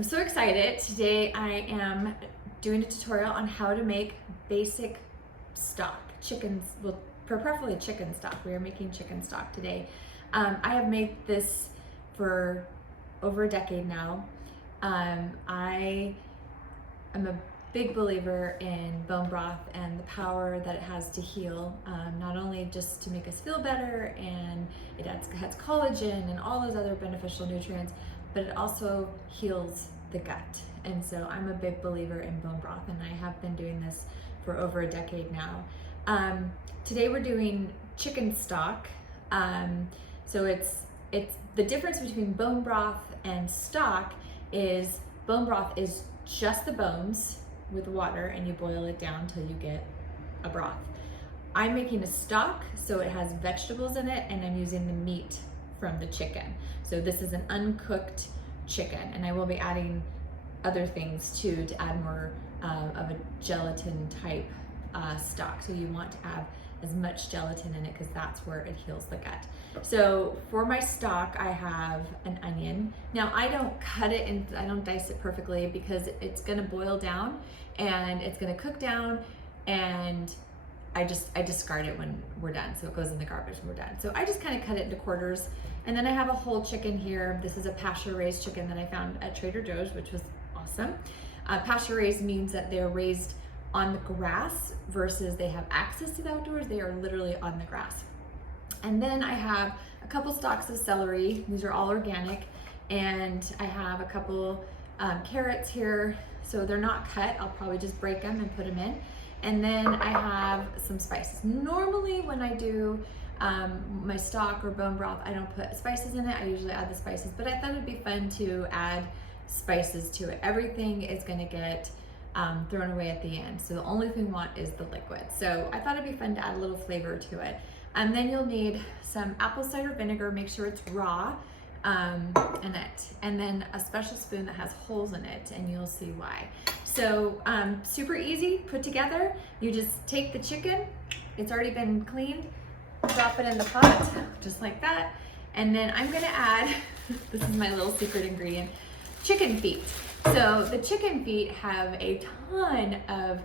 I'm so excited. Today I am doing a tutorial on how to make basic stock, preferably chicken stock. We are making chicken stock today. I have made this for over a decade now. I am a big believer in bone broth and the power that it has to heal, not only just to make us feel better, and it has collagen and all those other beneficial nutrients, but it also heals the gut. And so I'm a big believer in bone broth, and I have been doing this for over a decade now. Today we're doing chicken stock. So it's the difference between bone broth and stock is bone broth is just the bones with water, and you boil it down till you get a broth. I'm making a stock, so it has vegetables in it, and I'm using the meat from the chicken. So this is an uncooked chicken, and I will be adding other things too to add more of a gelatin type stock. So you want to have as much gelatin in it because that's where it heals the gut. So for my stock, I have an onion. Now I don't cut it and I don't dice it perfectly because it's gonna boil down and it's gonna cook down, and I discard it when we're done. So it goes in the garbage when we're done. So I just kind of cut it into quarters. And then I have a whole chicken here. This is a pasture raised chicken that I found at Trader Joe's, which was awesome. Pasture raised means that they're raised on the grass versus they have access to the outdoors. They are literally on the grass. And then I have a couple stalks of celery. These are all organic. And I have a couple carrots here. So they're not cut. I'll probably just break them and put them in. And then I have some spices. Normally when I do my stock or bone broth, I don't put spices in it. I usually add the spices, but I thought it'd be fun to add spices to it. Everything is gonna get thrown away at the end. So the only thing we want is the liquid. So I thought it'd be fun to add a little flavor to it. And then you'll need some apple cider vinegar, make sure it's raw in it. And then a special spoon that has holes in it, and you'll see why. So super easy, put together. You just take the chicken, it's already been cleaned, drop it in the pot, just like that. And then I'm gonna add, this is my little secret ingredient, chicken feet. So the chicken feet have a ton of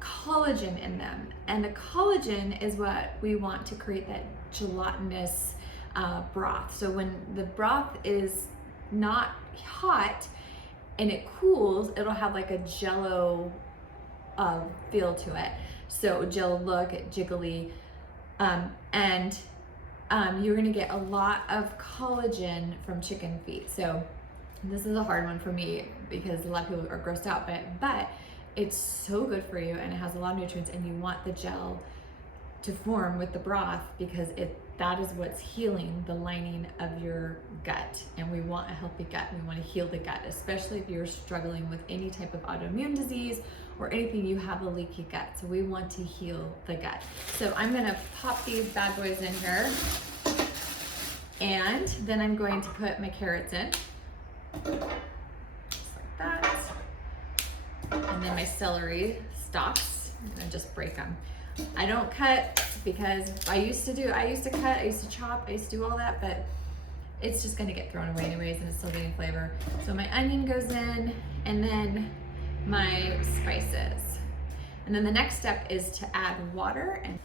collagen in them. And the collagen is what we want to create that gelatinous broth. So when the broth is not hot and it cools, it'll have like a jello feel to it. So jello look, jiggly. You're gonna get a lot of collagen from chicken feet. So this is a hard one for me because a lot of people are grossed out by it, but it's so good for you and it has a lot of nutrients, and you want the gel to form with the broth because that is what's healing the lining of your gut. And we want a healthy gut. We want to heal the gut, especially if you're struggling with any type of autoimmune disease or anything, you have a leaky gut. So we want to heal the gut. So I'm gonna pop these bad boys in here, and then I'm going to put my carrots in, just like that. And then my celery stalks, I'm gonna just break them. I don't cut because I used to cut, I used to chop, I used to do all that, but it's just gonna get thrown away anyways, and it's still getting flavor. So my onion goes in, and then my spices. And then the next step is to add water. And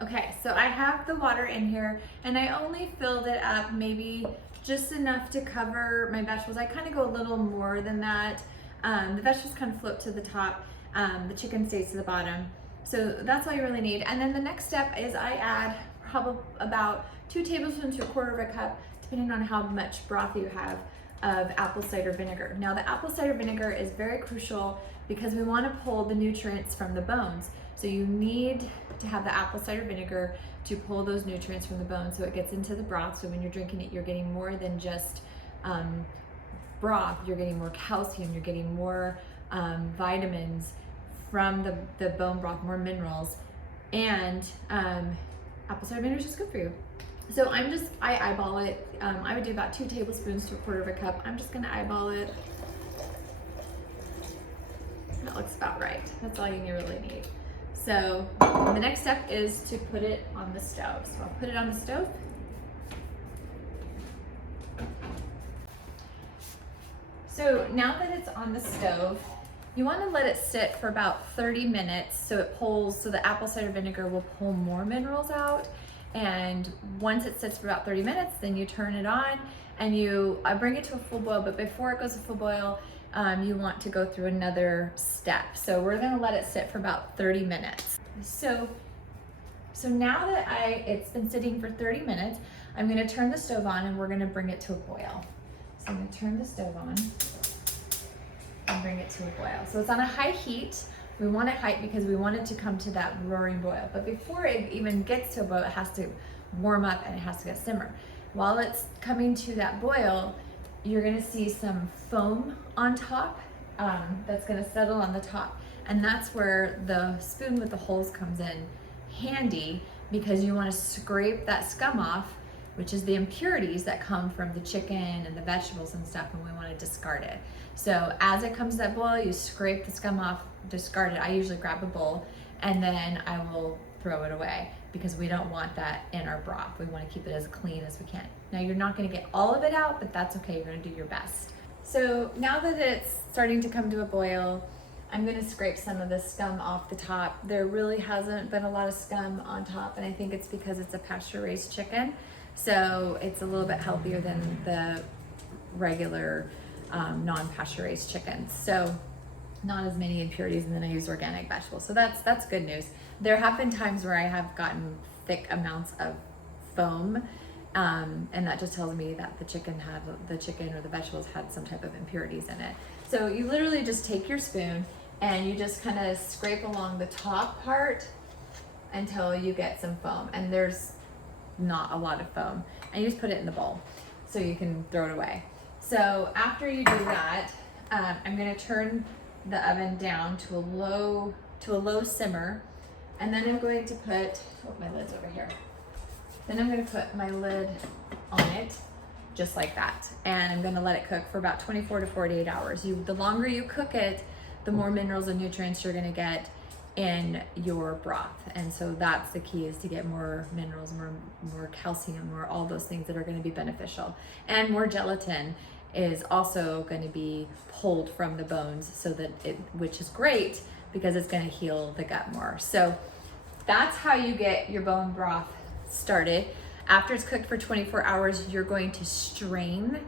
okay, so I have the water in here, and I only filled it up maybe just enough to cover my vegetables. I kind of go a little more than that. The vegetables kind of float to the top, the chicken stays to the bottom. So that's all you really need. And then the next step is I add probably about 2 tablespoons to a quarter of a cup, depending on how much broth you have, of apple cider vinegar. Now the apple cider vinegar is very crucial because we want to pull the nutrients from the bones. So you need to have the apple cider vinegar to pull those nutrients from the bones so it gets into the broth. So when you're drinking it, you're getting more than just broth, you're getting more calcium, you're getting more vitamins from the bone broth, more minerals, and apple cider vinegar is just good for you. So I eyeball it. I would do about 2 tablespoons to a quarter of a cup. I'm just gonna eyeball it. That looks about right. That's all you really need. So the next step is to put it on the stove. So I'll put it on the stove. So now that it's on the stove, you want to let it sit for about 30 minutes so it pulls, so the apple cider vinegar will pull more minerals out. And once it sits for about 30 minutes, then you turn it on and you bring it to a full boil. But before it goes to full boil, you want to go through another step. So we're gonna let it sit for about 30 minutes. So now that it's been sitting for 30 minutes, I'm gonna turn the stove on and we're gonna bring it to a boil. So I'm gonna turn the stove on and bring it to a boil. So it's on a high heat. We want it high because we want it to come to that roaring boil. But before it even gets to a boil, it has to warm up and it has to get simmer. While it's coming to that boil, you're gonna see some foam on top that's gonna settle on the top. And that's where the spoon with the holes comes in handy, because you wanna scrape that scum off, which is the impurities that come from the chicken and the vegetables and stuff, and we wanna discard it. So as it comes to that boil, you scrape the scum off, discard it. I usually grab a bowl and then I will throw it away because we don't want that in our broth. We wanna keep it as clean as we can. Now you're not gonna get all of it out, but that's okay, you're gonna do your best. So now that it's starting to come to a boil, I'm gonna scrape some of the scum off the top. There really hasn't been a lot of scum on top, and I think it's because it's a pasture-raised chicken. So it's a little bit healthier than the regular non-pasture raised chickens. So not as many impurities, and then I use organic vegetables. So that's good news. There have been times where I have gotten thick amounts of foam, and that just tells me that the chicken or the vegetables had some type of impurities in it. So you literally just take your spoon and you just kind of scrape along the top part until you get some foam, and there's not a lot of foam, and you just put it in the bowl so you can throw it away. So after you do that, I'm gonna turn the oven down to a low simmer, and then I'm going to put, oh, my lid's over here. Then I'm gonna put my lid on it, just like that. And I'm gonna let it cook for about 24 to 48 hours. The longer you cook it, the more minerals and nutrients you're gonna get in your broth. And so that's the key, is to get more minerals, more calcium, more all those things that are gonna be beneficial. And more gelatin is also gonna be pulled from the bones, so that which is great because it's gonna heal the gut more. So that's how you get your bone broth started. After it's cooked for 24 hours, you're going to strain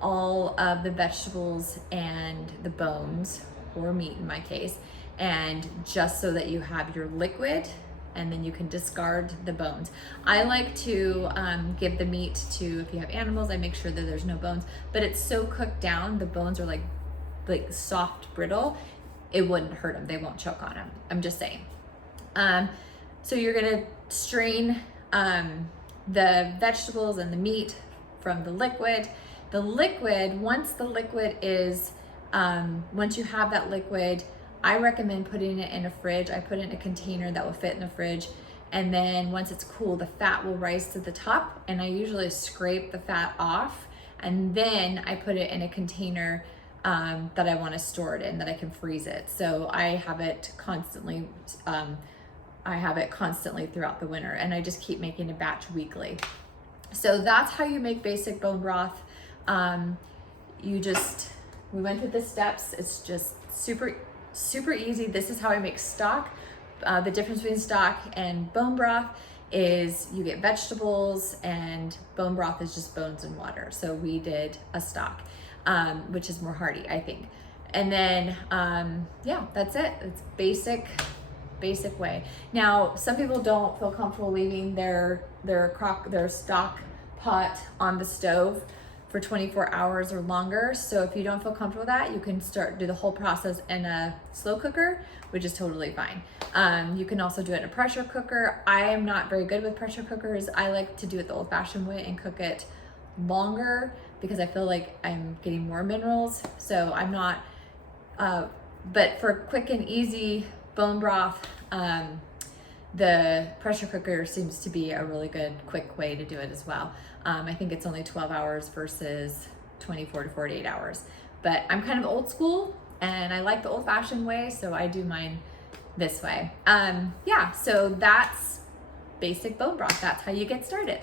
all of the vegetables and the bones, or meat in my case, and just so that you have your liquid, and then you can discard the bones. I like to give the meat to, if you have animals, I make sure that there's no bones, but it's so cooked down, the bones are like soft, brittle, it wouldn't hurt them, they won't choke on them, I'm just saying. So you're gonna strain the vegetables and the meat from the liquid. The liquid, once you have that liquid, I recommend putting it in a fridge. I put it in a container that will fit in the fridge. And then once it's cool, the fat will rise to the top, and I usually scrape the fat off. And then I put it in a container that I want to store it in, that I can freeze it. So I have it constantly, throughout the winter, and I just keep making a batch weekly. So that's how you make basic bone broth. We went through the steps. It's just super easy. This is how I make stock. The difference between stock and bone broth is you get vegetables, and bone broth is just bones and water. So we did a stock, which is more hearty, I think. And then, yeah, that's it. It's basic way. Now, some people don't feel comfortable leaving their stock pot on the stove for 24 hours or longer. So if you don't feel comfortable with that, you can do the whole process in a slow cooker, which is totally fine. You can also do it in a pressure cooker. I am not very good with pressure cookers. I like to do it the old-fashioned way and cook it longer because I feel like I'm getting more minerals. So I'm not, but for quick and easy bone broth, the pressure cooker seems to be a really good, quick way to do it as well. I think it's only 12 hours versus 24 to 48 hours. But I'm kind of old school, and I like the old-fashioned way, so I do mine this way. Yeah, so that's basic bone broth. That's how you get started.